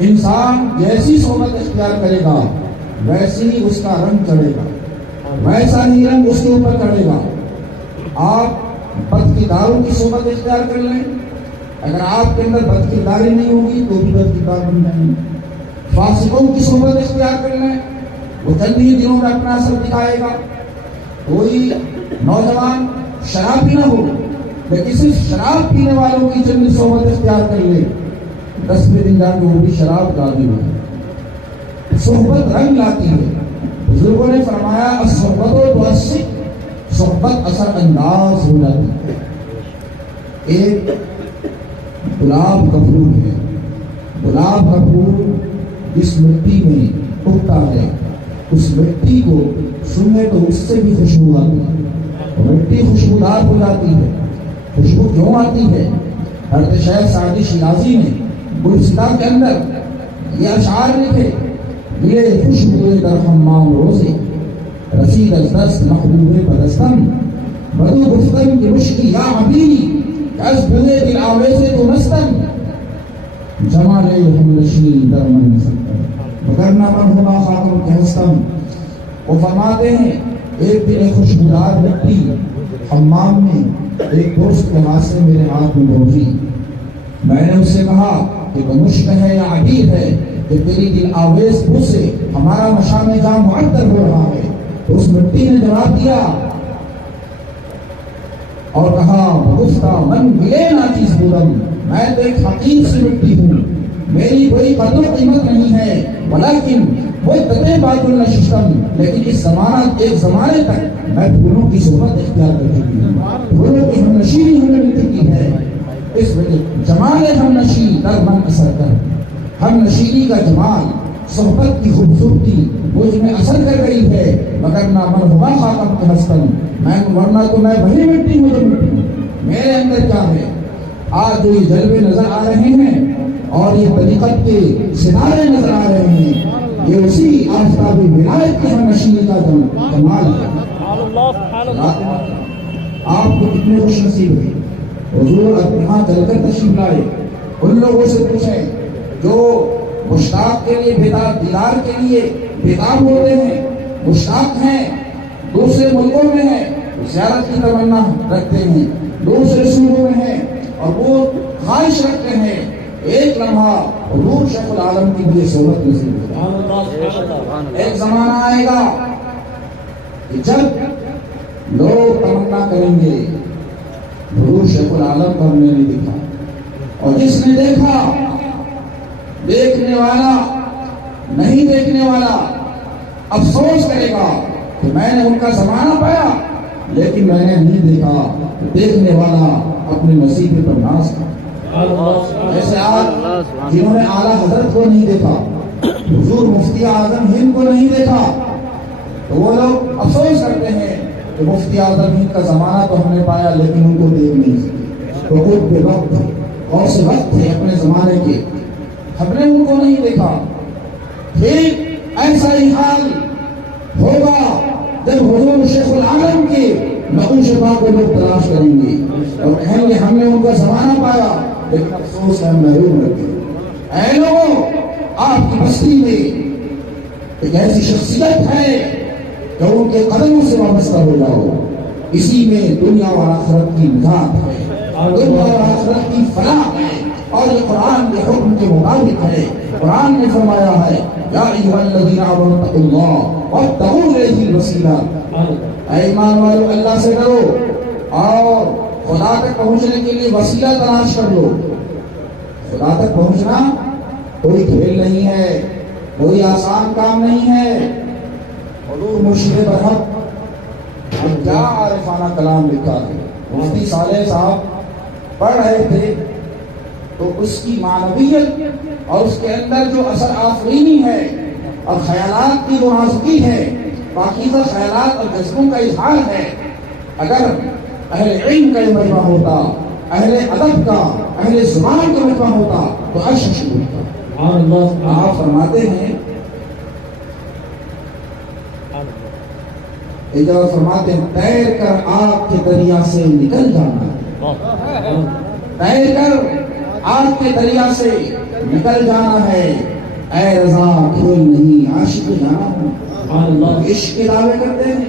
انسان جیسی صحبت اختیار کرے گا ویسی ہی اس کا رنگ چڑھے گا، ویسا ہی رنگ اس کے اوپر چڑھے گا۔ آپ بد کرداروں کی صحبت اختیار کر لیں، اگر آپ کے اندر بد کرداری نہیں ہوگی تو بھی بد کردار بن جائیں گے۔ فاسقوں کی صحبت اختیار کر لیں، وہ چند ہی دنوں میں اپنا اثر دکھائے گا۔ کوئی نوجوان شرابی نہ ہو لیکن صرف شراب پینے والوں کی چند صحبت اختیار کر لے، 10ویں دن جا کے وہ بھی شراب دادی ہو۔ صحبت رنگ لاتی ہے۔ بزرگوں نے فرمایا الصحبت تؤثر، صحبت اثر انداز ہو جاتی ہے۔ ایک گلاب کا پھول ہے، گلاب کا پھول جس مٹی میں اگتا ہے اس مٹی کو سننے تو اس سے بھی خوشبو آتی ہے، مٹی خوشبودار ہو جاتی ہے۔ خوشبو کیوں آتی ہے؟ حضرت شیخ سعدی شیرازی نے گلستہ کے اندر یہ اشعار لکھے، یہ خوشبو در حمام روزے رسید از دست محبوب بدستم، بدو گفتن کی مشکی یا عبیری از بوئے دل آویزے تو مستم، جمال ہم نشین در من سکتم مگر نہ من ہونا خاکم کے ہستم۔ وہ فرماتے ہیں ایک دن ایک خوشبودار مٹی حمام میں ایک دوست کے ہاتھ سے میرے ہاتھ میں پہنچی۔ میں نے اس سے کہا کہ وہ مشک ہے یا عبیر ہے کہ تیری دل آویز بو سے ہمارا مشام جام معطر ہو رہا ہے۔ تو اس مٹی نے جواب دیا اور کہا گفتہ من ملے نا چیز بودم، میں تو ایک حقیر سی مٹی ہوں، میری کوئی قدر و قیمت نہیں ہے، ولیکن وہ تبے بات النشستم، لیکن اس زمانہ ایک زمانے تک میں پھولوں کی صحبت اختیار کر چکی ہوں، پھولوں کی ہم نشینی ہمیں مل چکی ہے۔ اس وجہ جمال ہم نشی در من اثر کر، ہم نشینی کا جمال، صحبت کی خوبصورتی مجھ میں اثر کر گئی ہے، مگر نہ من ہوا خاکم کے ہستم، میں ورنہ تو میں وہی مٹی ہوں جو مٹی ہوں، میرے اندر کیا ہے؟ آج جو یہ جلوے نظر آ رہے ہیں اور یہ طریقت کے ستارے نظر آ رہے ہیں، یہ اسی آفتاب ولایت کی ہم نشینی کا کمال ہے۔ آپ کو کتنے خوش نصیب ہے، حضور یہاں چل کر تشریف لائے۔ ان لوگوں سے پوچھیں جو مشتاق کے لیے دیدار کے لیے بیدار ہوتے ہیں، مشتاق ہیں، دوسرے ملکوں میں ہیں، زیارت کی تمنا رکھتے ہیں، دوسرے صوبوں میں ہیں اور وہ خواہش رکھتے ہیں ایک لمحہ حضور شیخ العالم کی بھی صحبت نصیب ہو۔ ایک زمانہ آئے گا کہ جب لوگ تمنا کریں گے حضور شیخ العالم کو ہم نے نہیں دیکھا، اور جس نے دیکھا دیکھنے والا نہیں دیکھنے والا افسوس کرے گا کہ میں نے ان کا زمانہ پایا لیکن میں نے نہیں دیکھا۔ دیکھنے والا اپنے نصیبے پر ناز کر، جیسے آج جنہوں نے اعلیٰ حضرت کو نہیں دیکھا، حضور مفتی اعظم ہند کو نہیں دیکھا، تو وہ لوگ افسوس کرتے ہیں کہ مفتی اعظم ہند کا زمانہ تو ہم نے پایا لیکن ان کو دیکھ نہیں سکے۔ تو خود بے وقت اور سے وقت تھے اپنے زمانے کے، ہم نے ان کو نہیں دیکھا۔ پھر ایسا ہی حال ہوگا جب حضور شیخ العالم کے نعوش پاک کو لوگ تلاش کریں گے اور کہیں گے ہم نے ان کا زمانہ پایا لیکن افسوس ہے ہم محروم رہ گئے۔ اے لوگوں، آپ کی بستی میں ایک ایسی شخصیت ہے کہ ان کے قدموں سے وابستہ ہو جاؤ، اسی میں دنیا و آخرت کی نجات ہے، دنیا و آخرت کی فلاح ہے، اور یہ قرآن کے حکم کے مطابق ہے۔ قرآن نے فرمایا ہے یا ایھا الذین آمنوا اتقوا اللہ وابتغوا الیہ الوسیلہ، اے ایمان والو اللہ سے ڈرو اور خدا تک پہنچنے کے لیے وسیلہ تلاش کر لو۔ خدا تک پہنچنا کوئی کھیل نہیں ہے، کوئی آسان کام نہیں ہے۔ حضور مرشد برحق ہم کیا عارفانہ کلام لکھا ہے، مفتی صالح صاحب پڑھ رہے تھے تو اس کی معنویت اور اس کے اندر جو اثر آفرینی ہے اور خیالات کی جو نازکی ہے، پاکیزہ خیالات اور جذبوں کا اظہار ہے، اگر اہل علم کا یہ مجمع ہوتا، اہل ادب کا، اہل زبان کا مجمع ہوتا تو عرش ہوتا۔ آپ فرماتے ہیں ایک جگہ فرماتے ہیں تیر کر آگ کے دریا سے نکل جانا، تیر کر آگ کے دریا سے نکل جانا ہے، اے رضا کھیل نہیں عاشق جانا ہوں۔ عشق کے دعوے کرتے ہیں،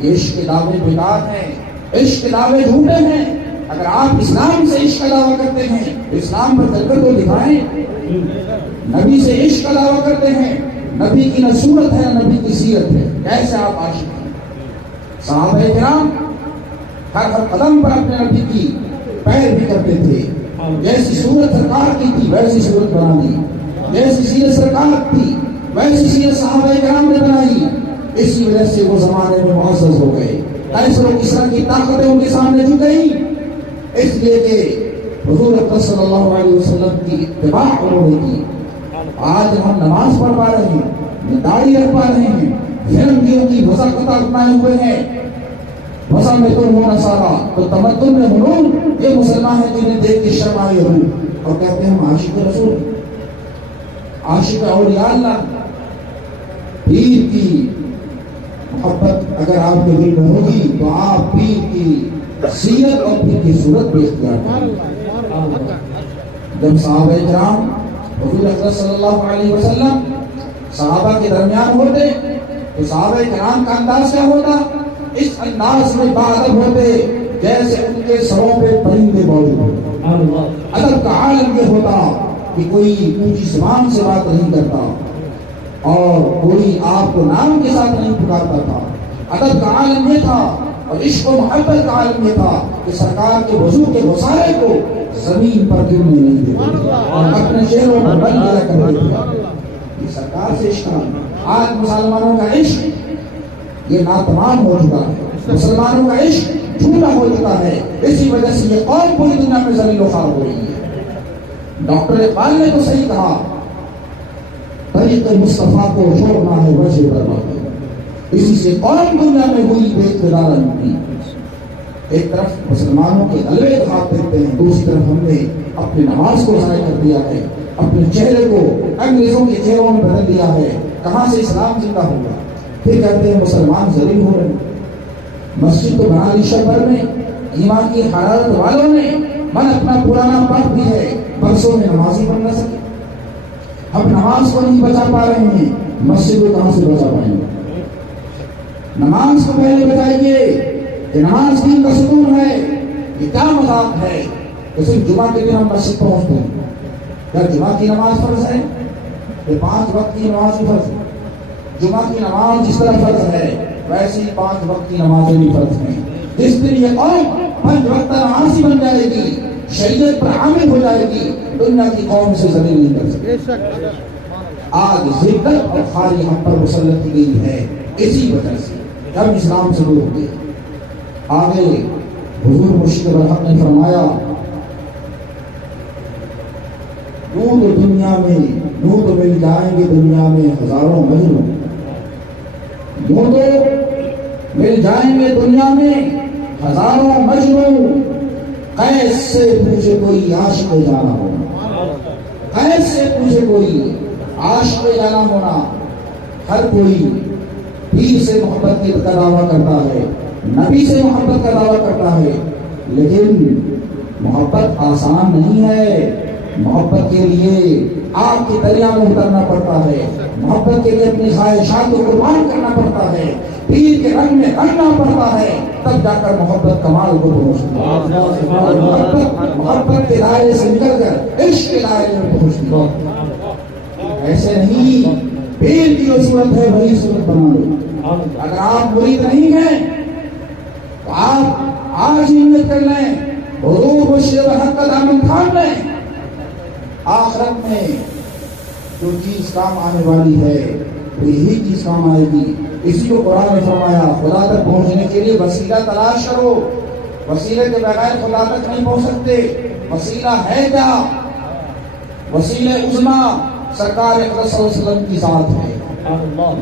یہ عشق کے دعوے بیکار ہیں، عشق کے دعوے جھوٹے ہیں۔ اگر آپ اسلام سے عشق کا دعویٰ کرتے ہیں تو اسلام پر چل کر تو دکھائیں۔ نبی سے عشق کا دعویٰ کرتے ہیں، نبی کی نہ صورت ہے نہ نبی کی سیرت ہے، کیسے آپ عاشق ہیں؟ صحابہ کرام ہر قدم پر اپنے نبی کی پیر بھی کرتے تھے، جیسی صورت سرکار کی تھی ویسی صورت بنا دی، جیسی سیرت سرکار تھی ویسی سیرت صحابہ کرام نے بنائی۔ اسی وجہ سے وہ زمانے میں معزز ہو گئے، قیصر و کسریٰ کی طاقتیں ان کے سامنے جھک گئیں، اس لیے کہ حضور اکرم صلی اللہ علیہ وسلم کی اتباع انہوں نے کی۔ آج ہم نماز پڑھ پا رہے ہیں، داڑھی رکھ پا رہے ہیں، فرنگیوں کی وضاقت اپنائے ہوئے ہیں، وضا میں تو ہونا سارا تو تمدن میں ہنون، یہ مسلمان ہیں جنہیں دیکھ کے شرم آئے ہوں اور کہتے ہیں ہم عاشق رسول، عاشق اولیاء اللہ۔ پیر کی محبت اگر آپ کے دل میں ہوگی تو آپ پیر کی سیرت اور پیر کی صورت بھی اختیار کریں۔ جب صحابہ کرام حضور اکرم صلی اللہ علیہ وسلم صحابہ کے درمیان ہوتے تو صحابہ کرام کا انداز کیا ہوتا؟ اس انداز میں باادب ہوتے جیسے ان کے سروں پہ پرندے موجود ہوتے۔ ادب کا عالم یہ ہوتا کہ کوئی اونچی زبان سے بات نہیں کرتا اور کوئی آپ کو نام کے ساتھ نہیں پکارتا تھا۔ ادب کا عالم یہ تھا اور عشق و محبت کا عالم یہ تھا کہ سرکار کے وضو کے غسالے کو زمین پر گرنے نہیں دیتے اور اپنے چہروں پر بن دیا کرتے تھے۔ یہ سرکار سے عشق تھا۔ آج مسلمانوں کا عشق یہ ناتمام ہو چکا ہے، مسلمانوں کا عشق جھوٹا ہو چکا ہے، اسی وجہ سے یہ قوم پوری دنیا میں ذلیل و خوار ہو رہی ہے۔ ڈاکٹر اقبال نے تو صحیح کہا، طریق مصطفیٰ کو چھوڑنا ہے وجہ برباد، اسی سے قوم دنیا میں ہوئی بے اقتدار انگی۔ ایک طرف مسلمانوں کے غلبے کا ہاتھ دیکھتے ہیں، دوسری طرف ہم نے اپنی نماز کو ضائع کر دیا ہے، اپنے چہرے کو انگریزوں کے چہروں میں بدل دیا ہے۔ کہاں سے اسلام زندہ ہوگا؟ پھر کہتے ہیں مسلمان ذلیل ہو رہے ہیں۔ مسجد تو بنا لی شہر میں، ایمان کی حرارت والوں نے من اپنا پرانا پاک بھی ہے، برسوں میں نمازی بن نہ سکے۔ ہم نماز کو نہیں بچا پا رہے ہیں، مسجد کو کہاں سے بچا پائیں گے؟ نماز کو پہلے بتائیے کہ نماز دین کا ستون ہے۔ یہ کیا مذاق ہے کہ صرف جمعہ کے دن ہم مسجد پہنچتے ہیں؟ کیا جمعہ کی نماز فرض ہے؟ یہ 5 وقت کی نماز بھی فرض ہے۔ جمعہ کی نماز جس طرح فرض ہے ویسے ہی 5 وقت کی نمازیں بھی فرض ہیں۔ جس دن یہ قوم 5 وقت نمازی بن جائے گی، شریعت پر عامل ہو جائے گی، دنیا کی قوم سے ذلیل نہیں کر سکتی۔ آج ذلت اور خواری ہم پر مسلط کی گئی ہے، اسی وجہ سے جب اسلام سے دور ہوئے۔ آگے حضور مرشد برحق نے فرمایا، یوں تو دنیا میں یوں تو مل جائیں گے دنیا میں ہزاروں مجنوں، یوں تو مل جائیں گے دنیا میں ہزاروں مجنوں، قیس سے پوچھے کوئی عاشق جانا ہونا، قیس سے پوچھے کوئی عاشق جانا ہونا۔ ہر کوئی پیر سے محبت کا دعویٰ کرتا ہے، نبی سے محبت کا دعویٰ کرتا ہے، لیکن محبت آسان نہیں ہے۔ محبت کے لیے آگ کے دریا میں اترنا پڑتا ہے، محبت کے لیے اپنی خواہشات کو قربان کرنا پڑتا ہے، پیر کے رنگ میں رنگنا پڑتا ہے، تب جا کر محبت کمال کو پہنچتی ہے۔ محبت کے دائرے سے نکل کر عشق کے دائرے میں پہنچتی ہے۔ ایسے نہیں، پیر کی جو صورت ہے وہی صورت بنا لو۔ اگر آپ مرید نہیں ہیں تو آپ آج ہی نیت کر لیں، حضور مرشد برحق کا دامن تھام لیں۔ آخرت میں جو چیز کام آنے والی ہے وہ یہی چیز کام آئے گی۔ اسی کو قرآن نے فرمایا، خدا تک پہنچنے کے لیے وسیلہ تلاش کرو، وسیلے کے بغیر خدا تک نہیں پہنچ سکتے۔ وسیلہ ہے کیا؟ وسیلہ عظمیٰ سرکار اکرم صلی اللہ علیہ وسلم کی ذات ہے،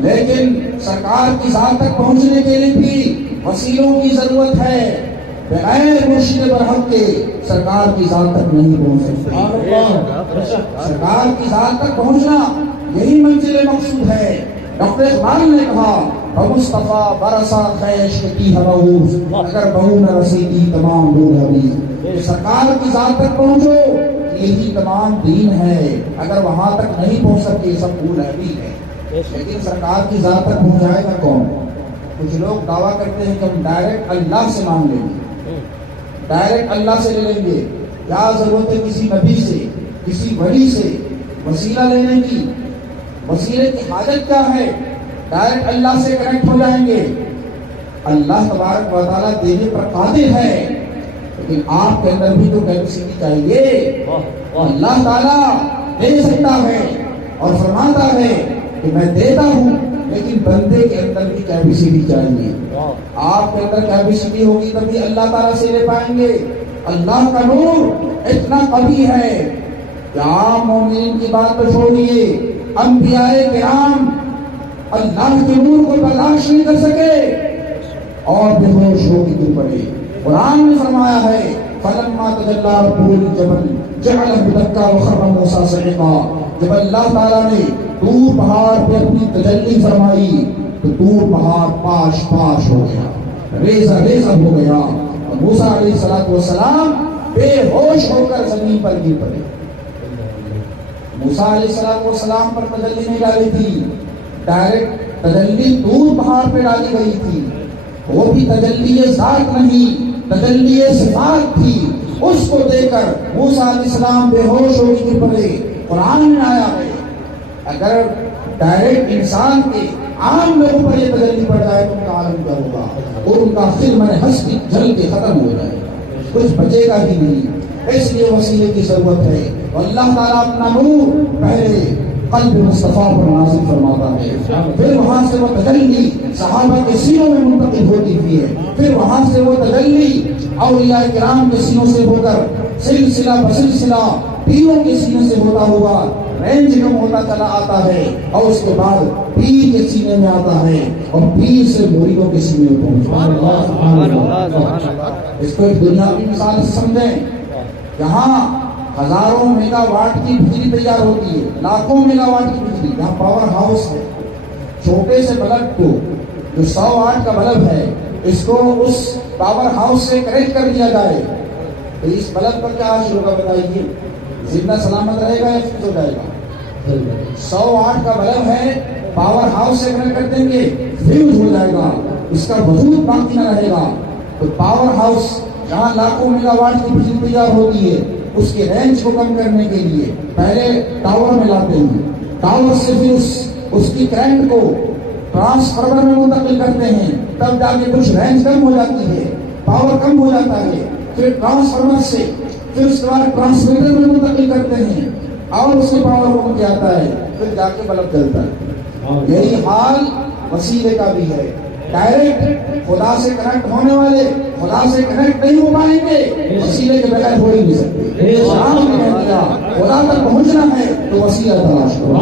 لیکن سرکار کی ذات تک پہنچنے کے لیے بھی وسیلوں کی ضرورت ہے۔ بغیر مرشد برحق کے سرکار کی ذات تک نہیں پہنچ سکتے۔ سرکار کی ذات تک پہنچنا یہی منزل مقصود ہے۔ ڈاکٹر اقبال نے کہا، مصطفیٰ برسا خیش کی حروف اگر بہو نہ رسیدی تمام دور حبیب۔ سرکار کی ذات تک پہنچو، یہی تمام دین ہے. اگر وہاں تک نہیں پہنچ سکتے یہ سب پھول ہے بھی ہے، لیکن سرکار کی ذات تک پہنچائے گا کون؟ کچھ لوگ دعویٰ کرتے ہیں کہ ہم ڈائریکٹ اللہ سے مانگ لیں گے، ڈائریکٹ اللہ سے لے لیں گے. کیا ضرورت ہے کسی نبی سے، کسی ولی سے وسیلہ لینے کی؟ وسیلے کی حاجت کیا ہے؟ ڈائریکٹ اللہ سے کنیکٹ ہو جائیں گے. اللہ تبارک و تعالیٰ دینے پر قادر ہے، لیکن آپ کے اندر بھی تو کیپیسٹی چاہیے. اللہ تعالیٰ دے سکتا ہے اور فرماتا ہے کہ میں دیتا ہوں، لیکن بندے کے اندر بھی کیپیسٹی چاہیے. آپ کے اندر کیپیسٹی ہوگی تبھی اللہ تعالیٰ سے لے پائیں گے. اللہ کا نور اتنا قوی ہے کہ عام مومنین کی بات تو چھوڑیے، انبیاء کرام اللہ کے نور کو برداشت نہیں کر سکے اور بے ہوش ہو کے گر پڑے. قرآن نے فرمایا ہے فلما تجلی ربہ للجبل جعلہ دکا وخر موسیٰ صعقا. جب اللہ تعالیٰ نے طور پہاڑ پہ اپنی تجلی فرمائی تو طور پہاڑ پاش پاش ہو گیا، ریزہ ریزہ ہو گیا، اور موسیٰ علیہ السلام بے ہوش ہو کر زمین پر گر پڑے. موسیٰ علیہ السلام پر تجلی نہیں ڈالی تھی، ڈائریکٹ تجلی طور پہاڑ پہ ڈالی گئی تھی. وہ بھی تجلی ذات نہیں، تجلی صفات تھی. اس کو دے کر موسیٰ علیہ السلام بے ہوش ہو کے پڑے. قرآن میں آیا ہے اگر ڈائریکٹ انسان کے عام لوگوں پر یہ تجلی پڑ جائے تو ان کا عالم کیا ہوگا، اور ان کا خلم ہستی جل کے ختم ہو جائے گا، کچھ بچے گا ہی نہیں. اس لیے وسیلے کی ضرورت ہے. اللہ تعالیٰ اپنا نور پہلے قلب مصطفیٰ پر نازل فرماتا ہے، پھر وہاں سے وہ تجلی صحابہ کے سینوں میں منتقل ہوتی ہوئی ہے، پھر وہاں سے وہ تجلی اولیاء کرام کے سینوں سے ہو کر سلسلہ بسلسلہ پیروں کے سینے سے ہوتا ہوا رینج کم ہوتا چلا آتا ہے، اور اس کے بعد پیر کے سینے میں آتا ہے، اور پیر سے مریدوں کے سینے میں پہنچتا ہے. اس کو ایک دنیاوی مثال سے سمجھیں. یہاں ہزاروں میگا واٹ کی بجلی تیار ہوتی ہے، لاکھوں میگا واٹ کی بجلی. یہاں پاور ہاؤس ہے. چھوٹے سے بلب کو جو 100 واٹ کا بلب ہے اس کو اس پاور ہاؤس سے کنیکٹ کر دیا جائے تو اس بلب پر کیا حاصل ہوگا بتائیے؟ زندہ سلامت رہے گا یا فیوز ہو جائے گا؟ 100 واٹ کا بلب ہے، پاور ہاؤس سے کنیکٹ کر دیں گے فیوز ہو جائے گا، اس کا وجود باقی نہ رہے گا. تو پاور ہاؤس جہاں لاکھوں میگا واٹ کی بجلی تیار ہوتی ہے اس کے رینج کو کم کرنے کے لیے پہلے ٹاور میں لاتے ہیں، ٹاور سے پھر اس کی کرنٹ کو ٹرانسفارمر میں منتقل کرتے ہیں، تب جا کے کچھ رینج کم ہو جاتی ہے، پاور کم ہو جاتا ہے. پھر ٹرانسفارمر سے پھر اس کے بعد ٹرانسمیٹر میں منتقل کرتے ہیں اور اس کے پاور کم کیا جاتا ہے، پھر جا کے بلب جلتا ہے. یہی حال وسیلے کا بھی ہے. ڈائریکٹ خدا سے کنیکٹ ہونے والے خدا سے کنیکٹ نہیں ہو پائیں گے، وسیلے کے بغیر ہو ہی نہیں سکتے. شام نے کہہ دیا خدا تک پہنچنا ہے تو وسیلہ تلاش کرو.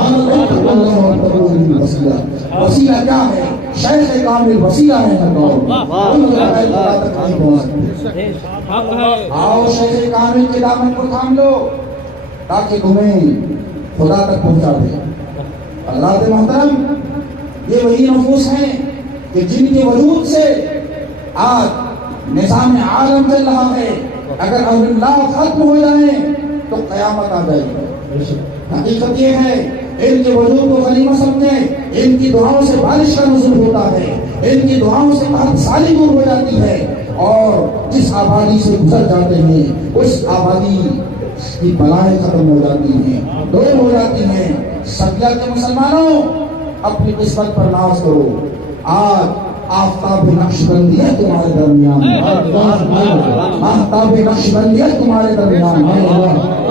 وسیلہ کیا ہے؟ شیخ کامل وسیلہ ہے. خدا تک نہیں پہنچ سکتے. آؤ شیخ کامل کے دامن کو تھام لو تاکہ تمہیں خدا تک پہنچا دے. اللہ کے محترم، یہ وہی نفوس ہیں کہ جن کے وجود سے آج نظام عالم چل رہا ہے. اگر اللہ ختم ہو جائیں تو قیامت آ جائے گی. حقیقت یہ ہے ان کے وجود کو غنیمت سمجھیں. ان کی دعاؤں سے بارش کا نزول ہوتا ہے، ان کی دعاؤں سے قحط سالی دور ہو جاتی ہے، اور جس آبادی سے گزر جاتے ہیں اس آبادی کی بلائیں ختم ہو جاتی ہیں، دور ہو جاتی ہیں. سبیہ کے مسلمانوں، اپنی قسمت پر ناز کرو. آج آفتاب نقش بندی ہے تمہارے درمیان، آفتاب نقش بندی ہے تمہارے درمیان.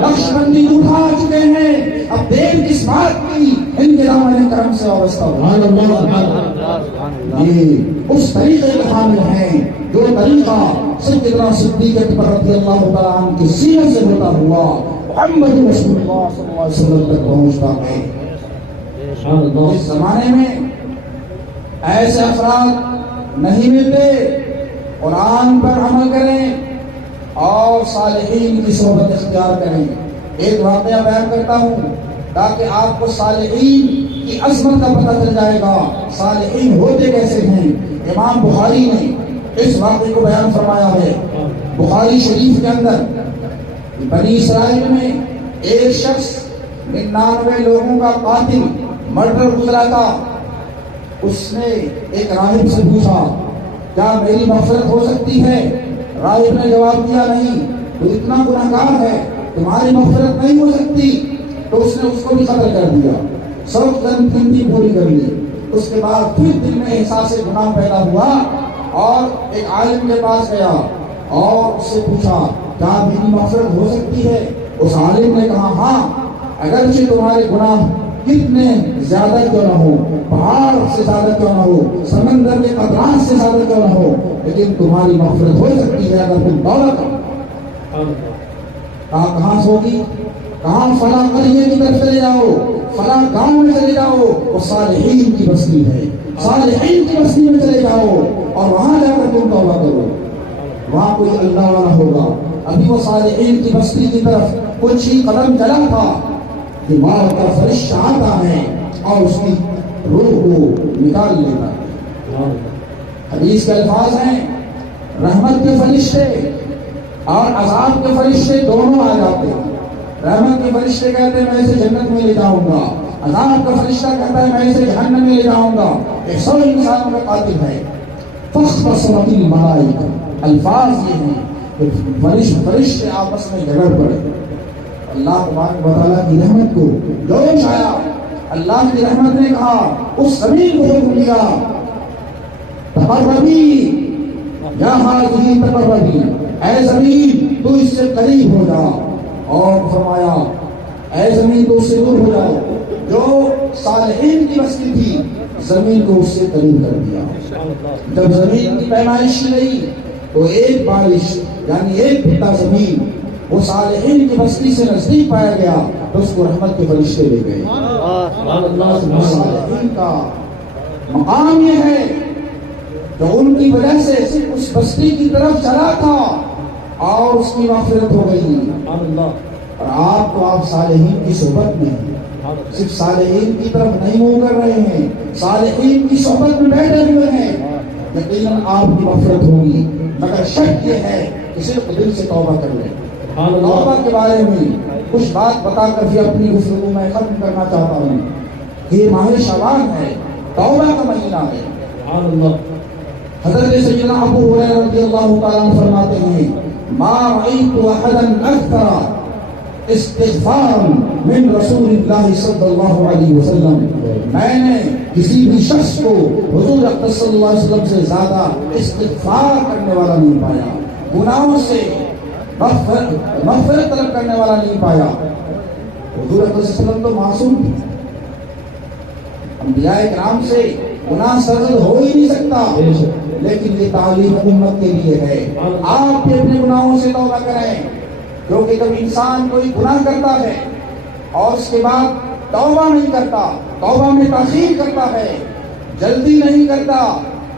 نقش بندی اٹھا چکے ہیں، اب دیر کس بات کی؟ ان کے دامن کرم سے وابستہ ہو. یہ اس طریقے کے حامل ہیں جو طریقہ سیدنا صدیق اکبر رضی اللہ تعالیٰ عنہ کے سینے سے ہوتا ہوا محمد رسول اللہ صلی اللہ علیہ وسلم تک پہنچتا ہے. اس زمانے میں ایسے افراد نہیں ملتے. قرآن پر عمل کریں اور صالحین کی صحبت اختیار کریں. ایک واقعہ بیان کرتا ہوں تاکہ آپ کو صالحین کی عظمت کا پتہ چل جائے گا، صالحین ہوتے کیسے ہیں. امام بخاری نے اس واقعے کو بیان فرمایا ہے. بخاری شریف کے اندر بنی اسرائیل میں ایک شخص 99 لوگوں کا قاتل مرڈر گزرا تھا. اس نے ایک راہب سے پوچھا کیا میری مغفرت ہو سکتی ہے؟ راہب نے جواب دیا نہیں، تو اتنا گنہگار ہے تمہاری مغفرت نہیں ہو سکتی. تو اس نے اس کو بھی قتل کر دیا. سب گنتی پوری کر لی. اس کے بعد پھر دل میں احساس گناہ پیدا ہوا اور ایک عالم کے پاس گیا اور اس سے پوچھا کیا میری مغفرت ہو سکتی ہے؟ اس عالم نے کہا ہاں، اگرچہ تمہارے گناہ کتنے زیادہ کیوں نہ ہو، پہاڑ سے زیادہ کیوں نہ ہو، سمندر کے قطرات سے زیادہ کیوں نہ ہو، لیکن تمہاری مغفرت ہو سکتی ہے اگر تم توبہ کرو. کہاں ہوگی؟ کہاں؟ فلاں قریے کی طرف چلے جاؤ، فلاں گاؤں میں چلے جاؤ، وہ صالحین کی بستی ہے، صالحین کی بستی میں چلے جاؤ اور وہاں جا کر تم توبہ کرو. وہاں کوئی اللہ والا ہوگا. ابھی وہ صالحین کی بستی کی طرف کچھ ہی قدم چلا تھا کہ موت کا فرشتہ آتا ہے اور اس کی روح کو نکال لیتا ہے. حدیث کے الفاظ ہیں رحمت کے فرشتے اور عذاب کے فرشتے دونوں آ جاتے ہیں. رحمت کے فرشتے کہتے ہیں میں اسے جنت میں لے جاؤں گا، عذاب کا فرشتہ کہتا ہے میں اسے جہنم میں لے جاؤں گا. یہ سب انسانوں کا قاتل ہے. فاختصمت الملائکہ، الفاظ یہ ہیں کہ فرشتے آپس میں جھگڑ پڑے. اللہ تبارک و تعالیٰ کی رحمت کو جوش آیا. اللہ کی رحمت نے کہا اس زمین کو حکم دیا تقربی یا ہذہ تقربی، اے زمین تو اس سے قریب ہو جا، اور فرمایا اے زمین تو اس سے دور ہو جاؤ. جو صالحین کی بستی تھی زمین کو اس سے قریب کر دیا. جب زمین کی پیمائش کی گئی تو ایک بارش یعنی ایک پھٹا زمین وہ صالحین کی بستی سے نزدیک پایا گیا تو اس کو رحمت کے فرشتے لے گئے. صالحین کا مقام یہ ہے کہ ان کی وجہ سے صرف اس بستی کی طرف چلا تھا اور اس کی مغفرت ہو گئی. اور آپ صالحین کی صحبت میں ہیں، صرف صالحین کی طرف نہیں منہ کر رہے ہیں، صالحین کی صحبت میں بیٹھے ہوئے ہیں، یقیناً آپ کی مغفرت ہوگی. مگر شرط یہ ہے کہ صرف دل سے توبہ کر لیں. توبہ کے بارے میں کچھ بات بتا کر بھی اپنی گفتگو میں ختم کرنا چاہتا ہوں. یہ ماہ شعبان ہے، توبہ کا مہینہ ہے. حضرت سیدنا ابو ہریرہ رضی اللہ تعالیٰ عنہ فرماتے ہیں ما رأيت احدا اکثر استغفارا من رسول اللہ صلی اللہ علیہ وسلم، میں نے کسی بھی شخص کو حضور اقدس صلی اللہ علیہ وسلم سے زیادہ استغفار کرنے والا نہیں پایا، گناہوں سے مغفرت طلب کرنے والا نہیں پایا. حضور اقدس صلی اللہ علیہ وسلم تو معصوم تھے، انبیاء کرام سے گناہ سرزد ہو ہی نہیں سکتا، لیکن یہ تعلیم امت کے لیے ہے. آپ بھی اپنے گناہوں سے توبہ کریں، کیونکہ جب انسان کوئی گناہ کرتا ہے اور اس کے بعد توبہ نہیں کرتا، توبہ میں تاخیر کرتا ہے، جلدی نہیں کرتا،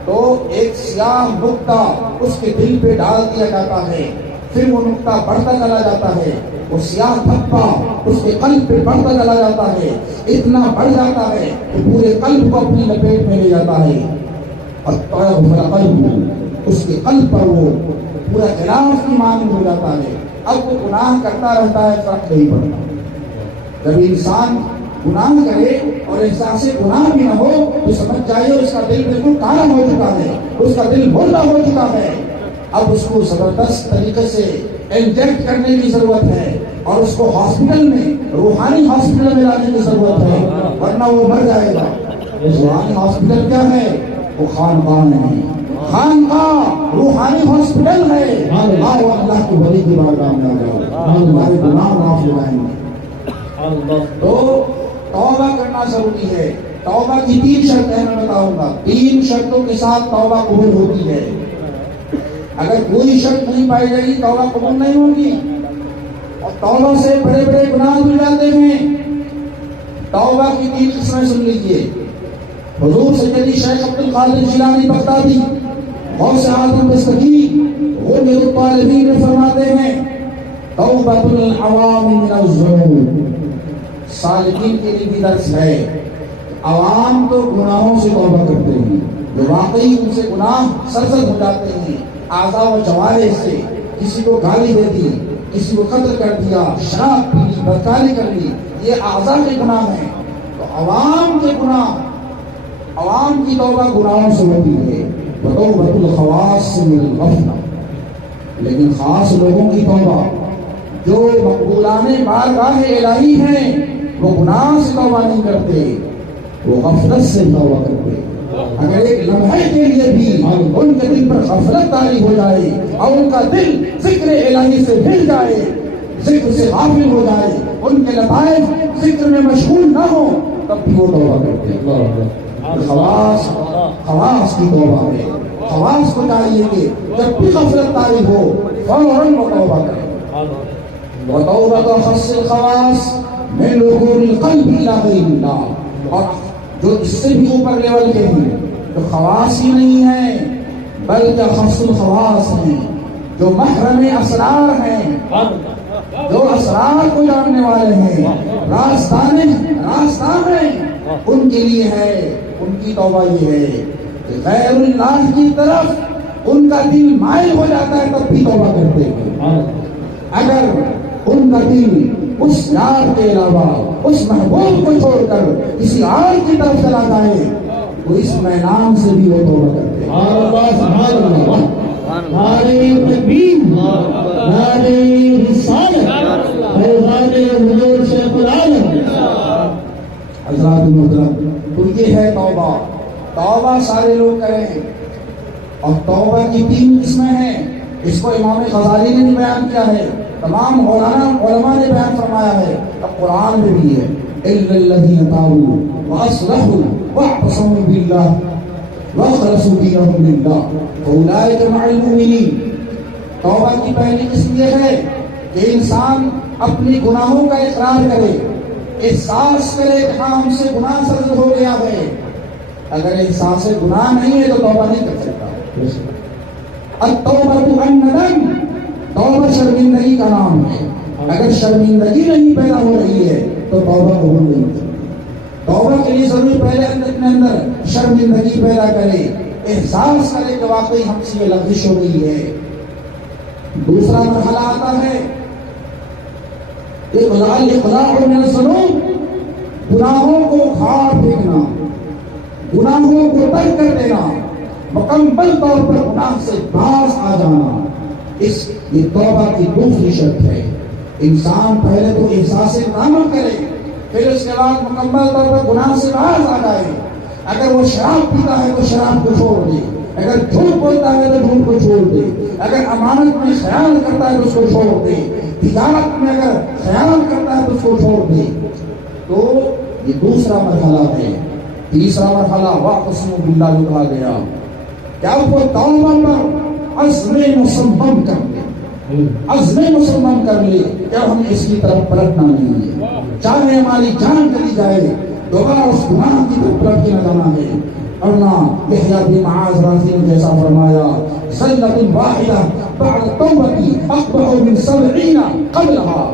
تو ایک سیاہ نقطہ اس کے دل پہ ڈال دیا جاتا ہے. پھر وہ نقطہ بڑھتا چلا جاتا ہے، وہ سیاہ دھبا اس کے قلب پہ بڑھتا چلا جاتا ہے، اتنا بڑھ جاتا ہے کہ پورے قلب کو اپنی لپیٹ میں لے جاتا ہے. اور قلب اس کے قلب پر وہ پورا خلاف کی مانند ہو جاتا ہے. اب وہ گناہ کرتا رہتا ہے، فرق نہیں پڑتا. جب انسان گناہ کرے اور احساس گناہ بھی نہ ہو تو سمجھ جائیے اس کا دل بالکل کالا ہو چکا ہے، اس کا دل مردہ ہو چکا ہے. اب اس کو زبردست طریقے سے انجیکٹ کرنے کی ضرورت ہے اور اس کو ہاسپٹل میں، روحانی ہاسپٹل میں لانے کی ضرورت ہے، ورنہ وہ مر جائے گا. روحانی ہاسپٹل کیا ہے؟ وہ خانقاہ نہیں، خانقاہ روحانی ہاسپٹل ہے. آؤ اللہ کی ولی کی بارگاہ میں آ جاؤ، ہمارے گناہ معاف ہو جائیں گے. تو توبہ کرنا ضروری ہے. توبہ کی 3 شرطیں میں بتاؤں گا. 3 شرطوں کے ساتھ توبہ قبول ہوتی ہے. اگر کوئی شرط نہیں پائی جائے گی توبہ قبول نہیں ہوگی. اور توبہ سے بڑے بڑے گناہ دھل جاتے ہیں. توبہ کی 3 قسمیں سن لیجیے. حضور سیدی شیخ عبد القادر جیلانی بغدادی غوث اعظم دستگیر غنی الطالبین میں فرماتے ہیں توبۃ العوام من الذنوب. سالکین کے لیے بھی درس ہے. عوام تو گناہوں سے توبہ کرتے ہیں، جو واقعی ان سے گناہ سرزد ہو جاتے ہیں، اعضاء و جوارح سے کسی کو گالی دے دی، کسی کو قتل کر دیا، شراب پی لی، بدکاری کر لی، یہ اعضاء کے گناہ ہیں. تو عوام کے گناہ، عوام کی توبہ گناہوں سے ہوتی ہے، وتوبۃ الخواص من الغفلہ. لیکن خاص لوگوں کی توبہ جو مقبولان بارگاہ الہی ہیں، وہ گناہ سے توبہ نہیں کرتے، وہ غفلت سے توبہ کرتے. اگر ایک لمحے کے لیے بھی ان کے دل پر غفلت طاری ہو جائے اور ان کا دل ذکر الہی سے ہل جائے، ذکر سے غافل ہو جائے، ان کے لطائف ذکر میں مشغول نہ ہو، تب بھی وہ توبہ کرتے ہیں. خواص کی توبہ ہے. خواص کو چاہیے کہ جب بھی غفلت طاری ہو فوراً وہ توبہ کرے. وتوبۃ خص الخواص من لحور القلب الی غیر اللہ. اور جو اس سے بھی اوپر لیول کے ہیں، جو خواص ہی نہیں ہیں بلکہ خص الخواص ہیں، جو محرم اسرار ہیں، جو اسرار کو جاننے والے ہیں، راستان ہیں، ان کے لیے ہے، ان کی توبہ یہ ہے کہ غیر اللہ کی طرف ان کا دل مائل ہو جاتا ہے تب بھی توبہ کرتے ہیں. اگر ان کا دل اس یار کے علاوہ اس محبوب کو چھوڑ کر کسی اور کی طرف چلا جائے تو اس میدان سے بھی وہ توبہ کرتے ہیں. نعرے تکبیر، نعرے رسالت، فیضان حضور شیخ العالم. حضرات محترم، تو یہ ہے توبہ. توبہ سارے لوگ کریں، اور توبہ کی 3 قسمیں ہیں. اس کو امام غزالی نے بھی بیان کیا ہے، تمام علماء نے بیان فرمایا ہے، اب قرآن میں بھی ہے. اِلَّا الَّذِينَ تَابُوا وَأَصْلَحُوا وَاعْتَصَمُوا بِاللَّهِ وَأَخْلَصُوا دِينَهُمْ لِلَّهِ فَأُولَٰئِكَ مَعَ الْمُؤْمِنِينَ. توبہ کی پہلی قسم یہ ہے کہ انسان اپنی گناہوں کا اقرار کرے، احساس کرے کہ ہاں ہم سے گناہ سرزد ہو گیا ہے. اگر احساس گناہ نہیں ہے تو توبہ نہیں کر سکتا. التوبۃ الندم، توبہ شرمندگی کا نام ہے. اگر شرمندگی نہیں پیدا ہو رہی ہے تو توبہ قبول نہیں ہوتی. توبہ کے لیے ضروری پہلے اپنے اندر شرمندگی پیدا کرے، احساس کرے کہ واقعی ہم سے یہ لغزش ہو گئی ہے. دوسرا مرحلہ آتا ہے اقلاع من الذنوب، گناہوں کو کھاڑ پھینکنا، گناہوں کو ترک کر دینا، مکمل طور پر گناہ سے باز آ جانا. یہ توبہ کی دوسری شرط ہے. انسان پہلے تو احساس ندامت کرے، پھر اس کے بعد مکمل طور پر گناہ سے باز آ جائے. اگر وہ شراب پیتا ہے تو شراب کو چھوڑ دے، اگر جھوٹ بولتا ہے تو جھوٹ کو چھوڑ دے، اگر امانت میں خیال کرتا ہے تو اس کو چھوڑ دے، تجارت میں اگر خیال کرتا ہے تو اس کو چھوڑ دے. تو یہ دوسرا مرحلہ ہے. تیسرا مرحلہ واقسموا باللہ جو کہا گیا، کیا وہ توبہ پر عزم مصمم کر لے، عزم مصمم کر لے کہ ہم اس کی طرف پلٹنا نہیں ہے، چاہے ہماری جان چلی جائے دوبارہ اس گناہ کی طرف پلٹ کے نہ جانا ہے. ورنہ یحییٰ بن معاذ رضی نے جیسا فرمایا، سجدۃ واحدہ بعد التوبۃ اقبح من 70 قبلها.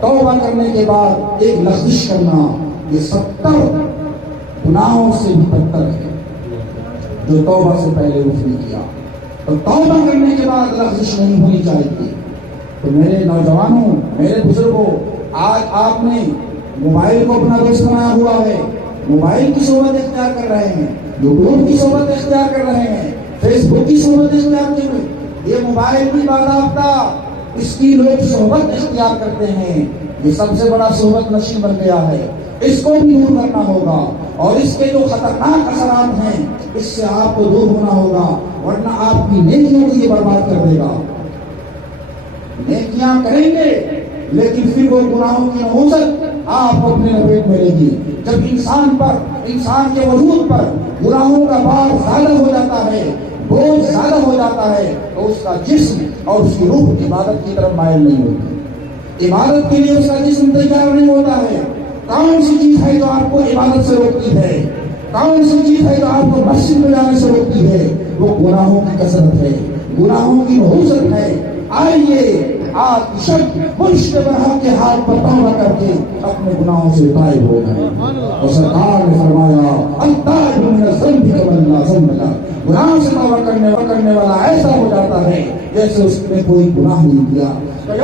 توبہ کرنے کے بعد ایک لغزش کرنا یہ 70 گناہوں سے بھی بدتر ہے جو توبہ سے پہلے اس نے کیا. تو توبہ کرنے کے بعد لغزش نہیں ہونی چاہیے. تو میرے نوجوانوں، میرے بزرگوں، آج آپ نے موبائل کو اپنا دوست بنایا ہوا ہے، موبائل کی صحبت اختیار کر رہے ہیں، یوٹیوب کی صحبت اختیار کر رہے ہیں، فیس بک کی صحبت اختیار کی ہوئی. یہ موبائل بھی باضابطہ اس کی لوگ صحبت اختیار کرتے ہیں. یہ سب سے بڑا صحبت نشین بن گیا ہے. اس کو بھی دور کرنا ہوگا، اور اس کے جو خطرناک اثرات ہیں اس سے آپ کو دور ہونا ہوگا، ورنہ آپ کی نیکیوں کو یہ برباد کر دے گا. نیکیاں کریں گے لیکن پھر وہ گناہوں کی نحوست آپ کو اپنے لپیٹ میں لے گی. جب انسان پر، انسان کے وجود پر گناہوں کا بار زیادہ ہو جاتا ہے، بوجھ زیادہ ہو جاتا ہے، تو اس کا جسم اور اس کی روح عبادت کی طرف مائل نہیں ہوتی. عبادت کے لیے اس کا جسم تیار نہیں ہوتا ہے. کون سی چیز ہے جو آپ کو عبادت سے روکتی ہے؟ کون سی چیز ہے جو آپ کو مسجد میں جانے سے روکتی ہے؟ وہ گناہوں کی کثرت ہے، گناہوں کی نحوست ہے. آئیے آج شب مشت برہم کے ہاتھ پر توبہ کر کے اپنے گناہوں سے طائب ہو گئے. اور سرکار نے فرمایا التائب من الذنب کمن لا ذنب لہ، گناہ سے توبہ کرنے والا ایسا ہو جاتا ہے جیسے اس نے کوئی گناہ نہیں کیا.